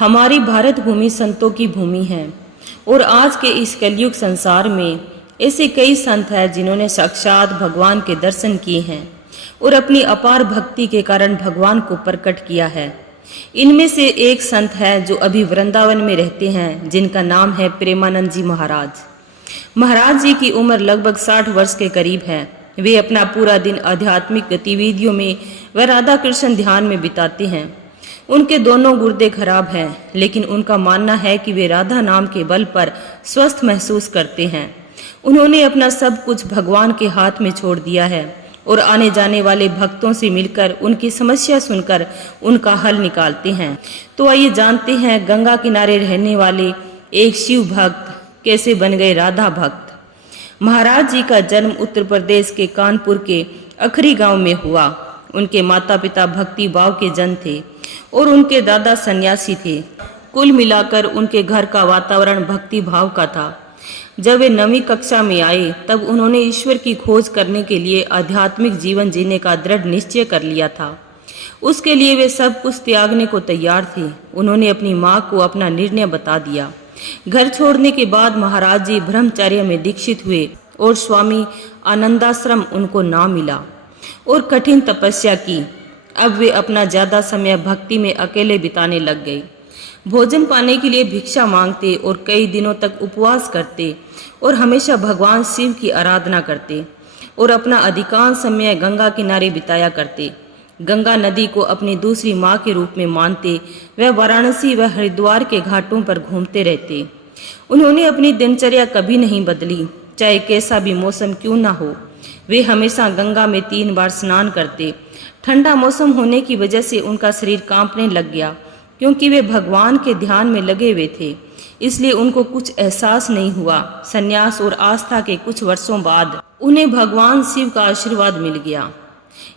हमारी भारत भूमि संतों की भूमि है और आज के इस कलयुग संसार में ऐसे कई संत हैं जिन्होंने साक्षात भगवान के दर्शन किए हैं और अपनी अपार भक्ति के कारण भगवान को प्रकट किया है। इनमें से एक संत है जो अभी वृंदावन में रहते हैं, जिनका नाम है प्रेमानंद जी महाराज। महाराज जी की उम्र लगभग 60 वर्ष के करीब है। वे अपना पूरा दिन आध्यात्मिक गतिविधियों में व राधा कृष्ण ध्यान में बिताते हैं। उनके दोनों गुर्दे खराब हैं, लेकिन उनका मानना है कि वे राधा नाम के बल पर स्वस्थ महसूस करते हैं। उन्होंने अपना सब कुछ भगवान के हाथ में छोड़ दिया है और आने जाने वाले भक्तों से मिलकर उनकी समस्या सुनकर उनका हल निकालते हैं। तो आइए जानते हैं गंगा किनारे रहने वाले एक शिव भक्त कैसे बन गए राधा भक्त। महाराज जी का जन्म उत्तर प्रदेश के कानपुर के अखरी गांव में हुआ। उनके माता पिता भक्ति भाव के जन थे और उनके दादा सन्यासी थे। कुल मिलाकर उनके घर का वातावरण भक्ति भाव का था। जब वे 9वीं कक्षा में आए तब उन्होंने ईश्वर की खोज करने के लिए आध्यात्मिक जीवन जीने का दृढ़ निश्चय कर लिया था। उसके लिए वे सब कुछ त्यागने को तैयार थे। उन्होंने अपनी माँ को अपना निर्णय बता दिया। घर छोड़ने के बाद महाराज जी ब्रह्मचर्य में दीक्षित हुए और स्वामी आनंदाश्रम उनको ना मिला और कठिन तपस्या की। अब वे अपना ज्यादा समय भक्ति में अकेले बिताने लग गए। भोजन पाने के लिए भिक्षा मांगते और कई दिनों तक उपवास करते और हमेशा भगवान शिव की आराधना करते और अपना अधिकांश समय गंगा किनारे बिताया करते। गंगा नदी को अपनी दूसरी माँ के रूप में मानते वह वाराणसी व हरिद्वार के घाटों पर घूमते रहते। उन्होंने अपनी दिनचर्या कभी नहीं बदली, चाहे कैसा भी मौसम क्यों ना हो। वे हमेशा गंगा में 3 बार स्नान करते। ठंडा मौसम होने की वजह से उनका शरीर कांपने लग गया, क्योंकि वे भगवान के ध्यान में लगे हुए थे, इसलिए उनको कुछ एहसास नहीं हुआ। संन्यास और आस्था के कुछ वर्षों बाद उन्हें भगवान शिव का आशीर्वाद मिल गया।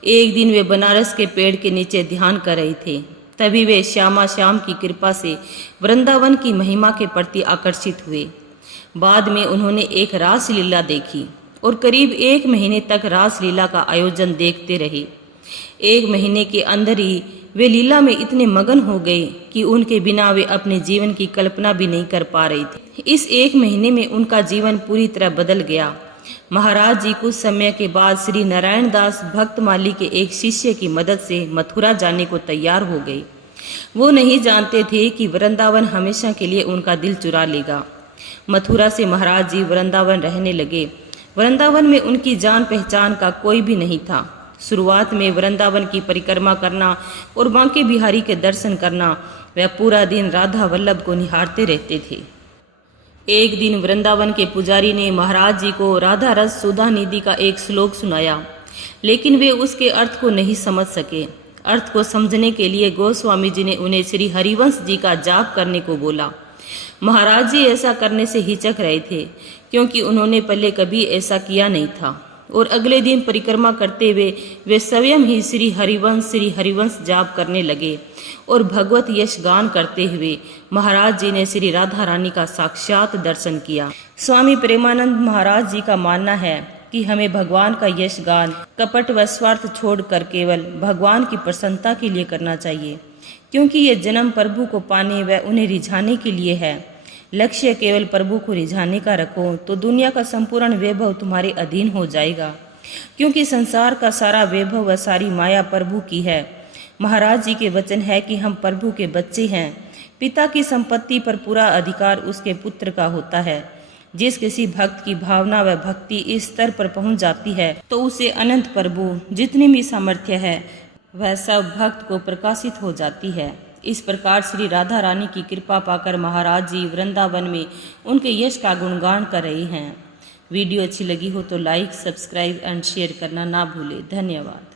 एक दिन वे बनारस के पेड़ के नीचे ध्यान कर रहे थे, तभी वे श्यामा श्याम की कृपा से वृंदावन की महिमा के प्रति आकर्षित हुए। बाद में उन्होंने एक रासलीला देखी और करीब 1 महीने तक रासलीला का आयोजन देखते रहे। 1 महीने के अंदर ही वे लीला में इतने मगन हो गए कि उनके बिना वे अपने जीवन की कल्पना भी नहीं कर पा रहे थे। इस 1 महीने में उनका जीवन पूरी तरह बदल गया। महाराज जी कुछ समय के बाद श्री नारायण दास भक्तमाली के एक शिष्य की मदद से मथुरा जाने को तैयार हो गए। वो नहीं जानते थे कि वृंदावन हमेशा के लिए उनका दिल चुरा लेगा। मथुरा से महाराज जी वृंदावन रहने लगे। वृंदावन में उनकी जान पहचान का कोई भी नहीं था। शुरुआत में वृंदावन की परिक्रमा करना और बांके बिहारी के दर्शन करना, वह पूरा दिन राधा वल्लभ को निहारते रहते थे। एक दिन वृंदावन के पुजारी ने महाराज जी को राधा रस सुधा निधि का एक श्लोक सुनाया, लेकिन वे उसके अर्थ को नहीं समझ सके। अर्थ को समझने के लिए गोस्वामी जी ने उन्हें श्री हरिवंश जी का जाप करने को बोला। महाराज जी ऐसा करने से हिचक रहे थे, क्योंकि उन्होंने पहले कभी ऐसा किया नहीं था। और अगले दिन परिक्रमा करते हुए वे स्वयं ही श्री हरिवंश जाप करने लगे और भगवत यश गान करते हुए महाराज जी ने श्री राधा रानी का साक्षात दर्शन किया। स्वामी प्रेमानंद महाराज जी का मानना है कि हमें भगवान का यश गान कपट व स्वार्थ छोड़कर केवल भगवान की प्रसन्नता के लिए करना चाहिए, क्योंकि ये जन्म प्रभु को पाने व उन्हें रिझाने के लिए है। लक्ष्य केवल प्रभु को रिझाने का रखो तो दुनिया का संपूर्ण वैभव तुम्हारे अधीन हो जाएगा, क्योंकि संसार का सारा वैभव व सारी माया प्रभु की है। महाराज जी के वचन है कि हम प्रभु के बच्चे हैं। पिता की संपत्ति पर पूरा अधिकार उसके पुत्र का होता है। जिस किसी भक्त की भावना व भक्ति इस स्तर पर पहुंच जाती है तो उसे अनंत प्रभु जितनी भी सामर्थ्य है वह सब भक्त को प्रकाशित हो जाती है। इस प्रकार श्री राधा रानी की कृपा पाकर महाराज जी वृंदावन में उनके यश का गुणगान कर रहे हैं। वीडियो अच्छी लगी हो तो लाइक, सब्सक्राइब एंड शेयर करना ना भूलें। धन्यवाद।